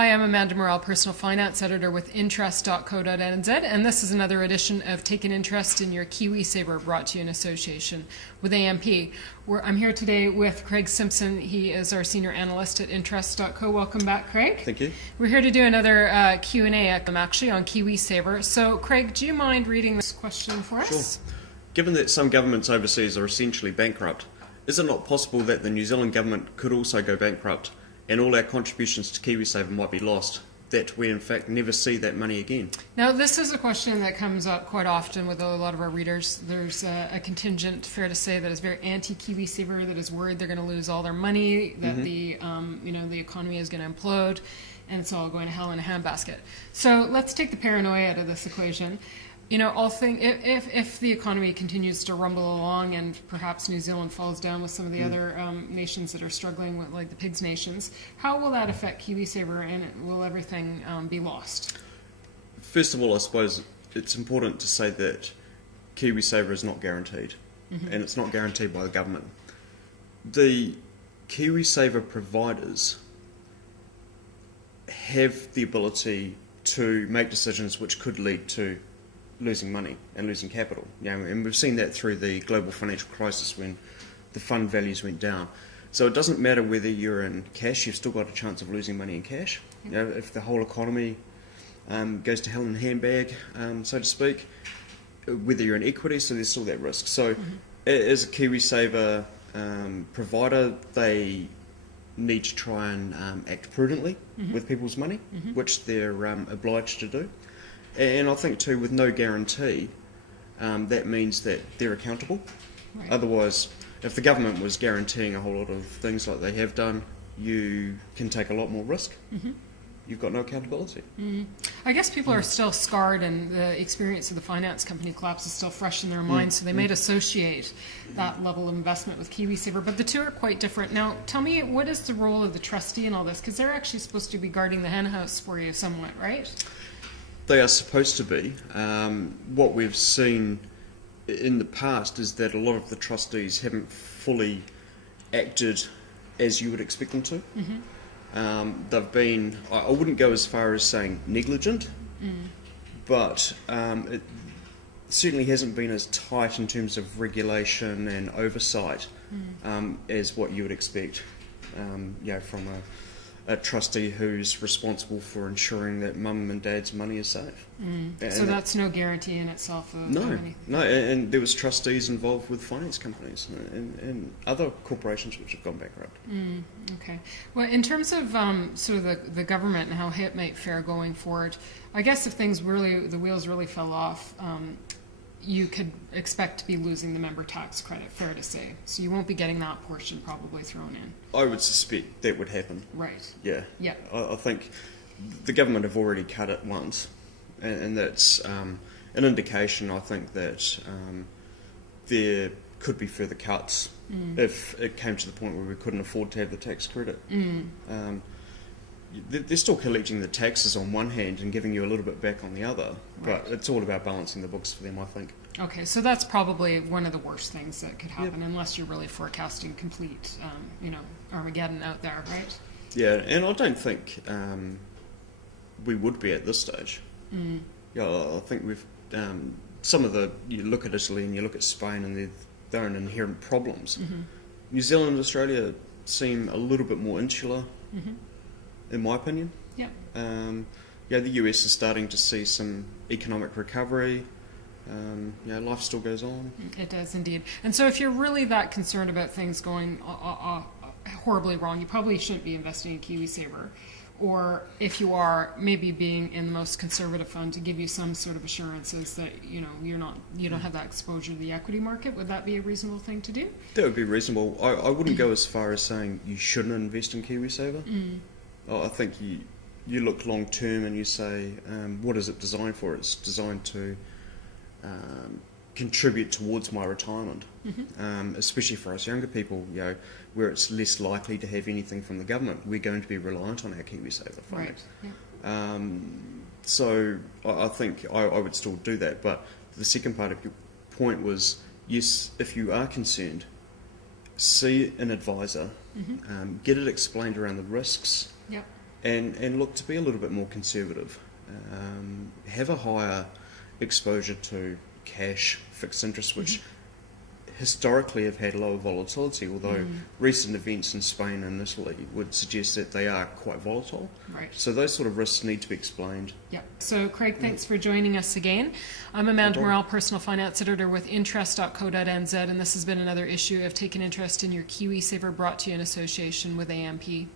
Hi, I'm Amanda Morrall, Personal Finance Editor with Interest.co.nz, and this is another edition of Take an Interest in Your KiwiSaver, brought to you in association with AMP. I'm here today with Craig Simpson. He is our Senior Analyst at Interest.co. Welcome back, Craig. Thank you. We're here to do another Q&A actually on KiwiSaver. So, Craig, do you mind reading this question for us? Sure. Given that some governments overseas are essentially bankrupt, is it not possible that the New Zealand government could also go bankrupt and all our contributions to KiwiSaver might be lost, that we in fact never see that money again? Now, this is a question that comes up quite often with a lot of our readers. There's a contingent, fair to say, that is very anti-KiwiSaver, that is worried they're going to lose all their money, that the economy is going to implode, and it's all going to hell in a handbasket. So let's take the paranoia out of this equation. You know, if the economy continues to rumble along and perhaps New Zealand falls down with some of the other nations that are struggling with, like the PIGS nations, how will that affect KiwiSaver, and will everything be lost? First of all, I suppose it's important to say that KiwiSaver is not guaranteed, and it's not guaranteed by the government. The KiwiSaver providers have the ability to make decisions which could lead to losing money and losing capital. And we've seen that through the global financial crisis when the fund values went down. So it doesn't matter whether you're in cash, you've still got a chance of losing money in cash. If the whole economy goes to hell in a handbag, so to speak, whether you're in equity, so there's still that risk. So as a KiwiSaver provider, they need to try and act prudently with people's money, which they're obliged to do. And I think too, with no guarantee, that means that they're accountable. Right. Otherwise, if the government was guaranteeing a whole lot of things like they have done, you can take a lot more risk. You've got no accountability. I guess people are still scarred, and the experience of the finance company collapse is still fresh in their minds, so they might associate that level of investment with KiwiSaver, but the two are quite different. Now, tell me, what is the role of the trustee in all this? Because they're actually supposed to be guarding the henhouse for you somewhat, right? They are supposed to be. What we've seen in the past is that a lot of the trustees haven't fully acted as you would expect them to. They've been, I wouldn't go as far as saying negligent, but it certainly hasn't been as tight in terms of regulation and oversight as what you would expect from a trustee who's responsible for ensuring that mum and dad's money is safe. So that's no guarantee in itself of anything? No, and there was trustees involved with finance companies and other corporations which have gone bankrupt. Okay. Well, in terms of sort of the government and how it might fare going forward, I guess if things really, the wheels really fell off, you could expect to be losing the member tax credit, fair to say. So you won't be getting that portion probably thrown in. I would suspect that would happen. Right. Yeah. Yeah. I think the government have already cut it once, and that's an indication, I think, that there could be further cuts if it came to the point where we couldn't afford to have the tax credit. They're still collecting the taxes on one hand and giving you a little bit back on the other, but it's all about balancing the books for them, I think. Okay, so that's probably one of the worst things that could happen, unless you're really forecasting complete, Armageddon out there, right? Yeah, and I don't think we would be at this stage. I think we've some of you look at Italy and you look at Spain, and their own inherent problems. New Zealand and Australia seem a little bit more insular. In my opinion. The US is starting to see some economic recovery. Life still goes on. It does indeed. And so if you're really that concerned about things going horribly wrong, you probably shouldn't be investing in KiwiSaver. Or if you are, maybe being in the most conservative fund to give you some sort of assurances that you don't have that exposure to the equity market. Would that be a reasonable thing to do? That would be reasonable. I wouldn't go as far as saying you shouldn't invest in KiwiSaver. I think you look long term and you say, what is it designed for? It's designed to contribute towards my retirement, especially for us younger people, where it's less likely to have anything from the government. We're going to be reliant on our KiwiSaver funding. So I think I would still do that. But the second part of your point was, yes, if you are concerned, see an advisor, get it explained around the risks, and look to be a little bit more conservative. Have a higher exposure to cash fixed interest, which historically have had lower volatility, although recent events in Spain and Italy would suggest that they are quite volatile. Right. So those sort of risks need to be explained. Yeah. So, Craig, thanks for joining us again. I'm Amanda Morrall, Personal Finance Editor with interest.co.nz, and this has been another issue of Take an Interest in Your KiwiSaver, brought to you in association with AMP.